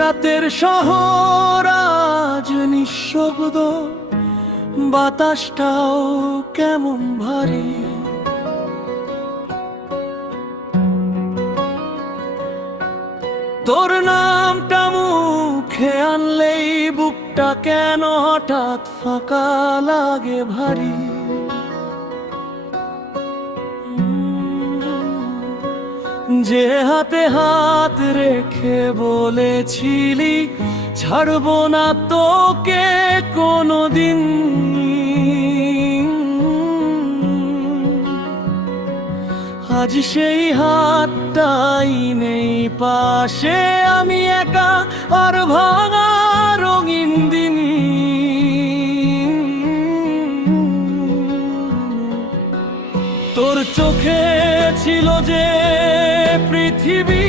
রাতের শহর আজ নিঃশব্দ, বাতাসটাও কেমন ভারী। তোর নামটা মুখে আনলেই বুকটা কেন হঠাৎ ফাঁকা লাগে ভারী। যে হাতে হাত রেখে বলেছিলি ছাড়বো না তোকে কোনোদিন, আজ সেই হাতটাই নেই পাশে, আমি একা আর ভাঙা রঙিন দিন। তোর চোখে ছিল যে পৃথিবী,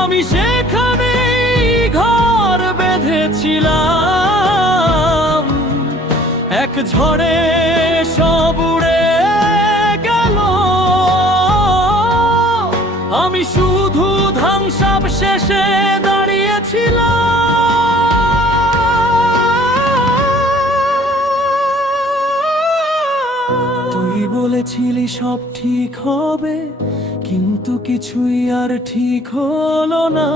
আমি সেখানেই ঘর বেঁধেছিলাম। এক ঝড়ে সব উড়ে গেল, আমি শুধু ধ্বংসাবশেষে দাঁড়িয়েছিলাম। তুই বলেছিলি সব ঠিক হবে, কিন্তু কিছুই আর ঠিক হলো না।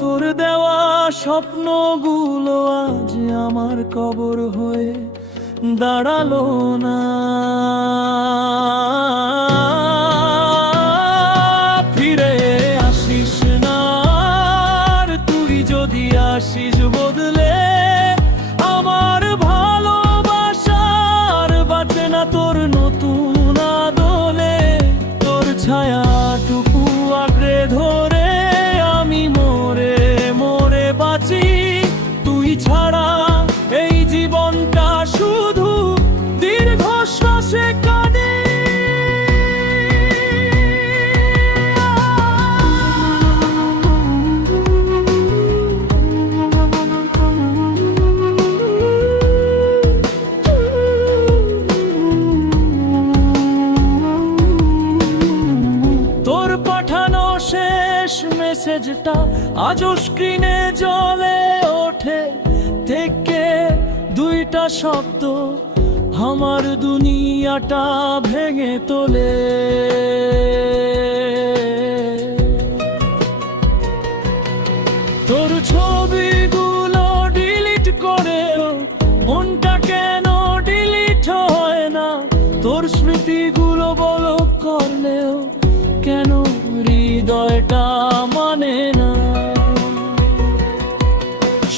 তোর দেওয়া স্বপ্নগুলো আজ আমার কবর হয়ে দাঁড়ালো না। ফিরে আসিস না আর, তুই যদি আসিস বদলে, আমার ভালোবাসার বাঁচে না তোর নতুন আদলে। তোর ছায়াটুকু আঁকড়ে ধরে আমি মরে মরে বাঁচি, তুই ছাড়া এই জীবনটা শুধু দীর্ঘশ্বাসে কাঁদে। তোর পাঠানো শেষ মেসেজটা আজও স্ক্রিনে জ্বলে ওঠে, থেকে দুইটা শব্দ আমার দুনিয়াটা ভেঙে তোলে। তোর ছবিগুলো ডিলিট করেও মনটা কেন ডিলিট হয় না, তোর স্মৃতিগুলো বলো করলেও কেন হৃদয়টা মানে না।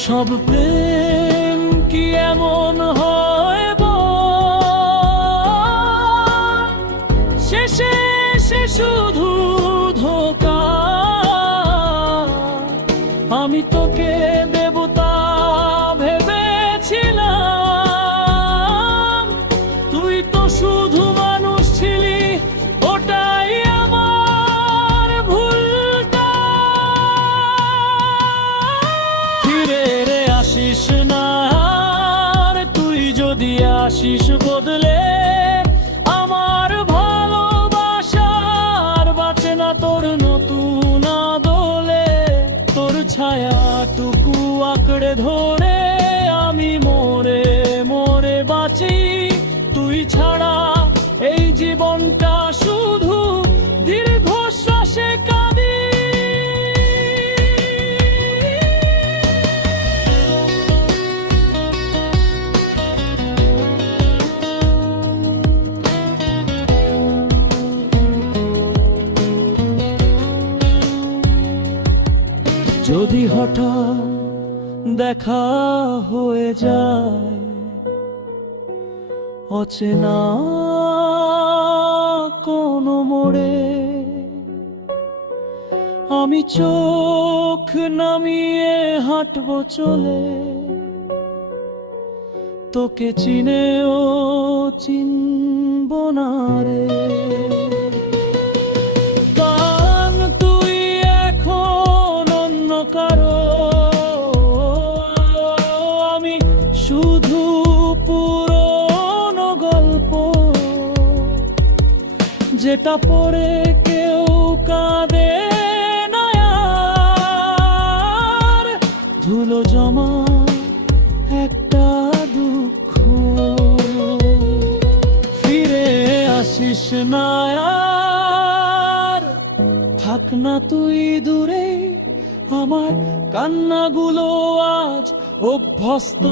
সব প্রেম কি এমন হয় বল, শেষে সে শুধু ধোঁকা। আমি তোকে দেবতা ভেবেছিলাম, তুই তো শুধু মানুষ ছিলি, ওটাই আমার ভুলটা। ফিরে রে আসিস না আর, তুই যদি আসিস বদলে, আমার ভালোবাসার বাঁচে না তোর নতুন আদলে। তোর ছায়াটুকু আঁকড়ে ধরে আমি মরে মরে বাঁচি, তুই ছাড়া এই জীবনটা শুধু দীর্ঘশ্বাসে কাঁদি। যদি হঠাৎ দেখা হয়ে যায় অচেনা কোনো মোড়ে, আমি চোখ নামিয়ে হাঁটবো চলে, তোকে চিনেও চিনব না রে। যেটা পড়ে কেউ কাঁদে না আর, ধুলো জমা একটা দুঃখ। ফিরে আসিস না আর, থাক না তুই দূরে, আমার কান্নাগুলো আজ অভ্যস্ত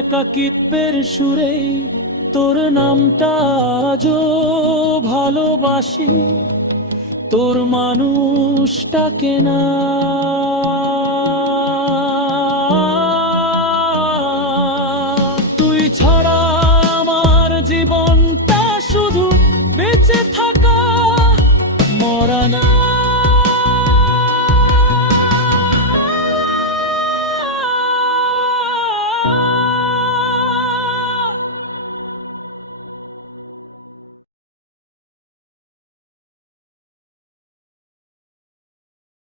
একাকিত্বের সুরে। তোর নামটা আজও ভালোবাসি, তোর মানুষটাকে না।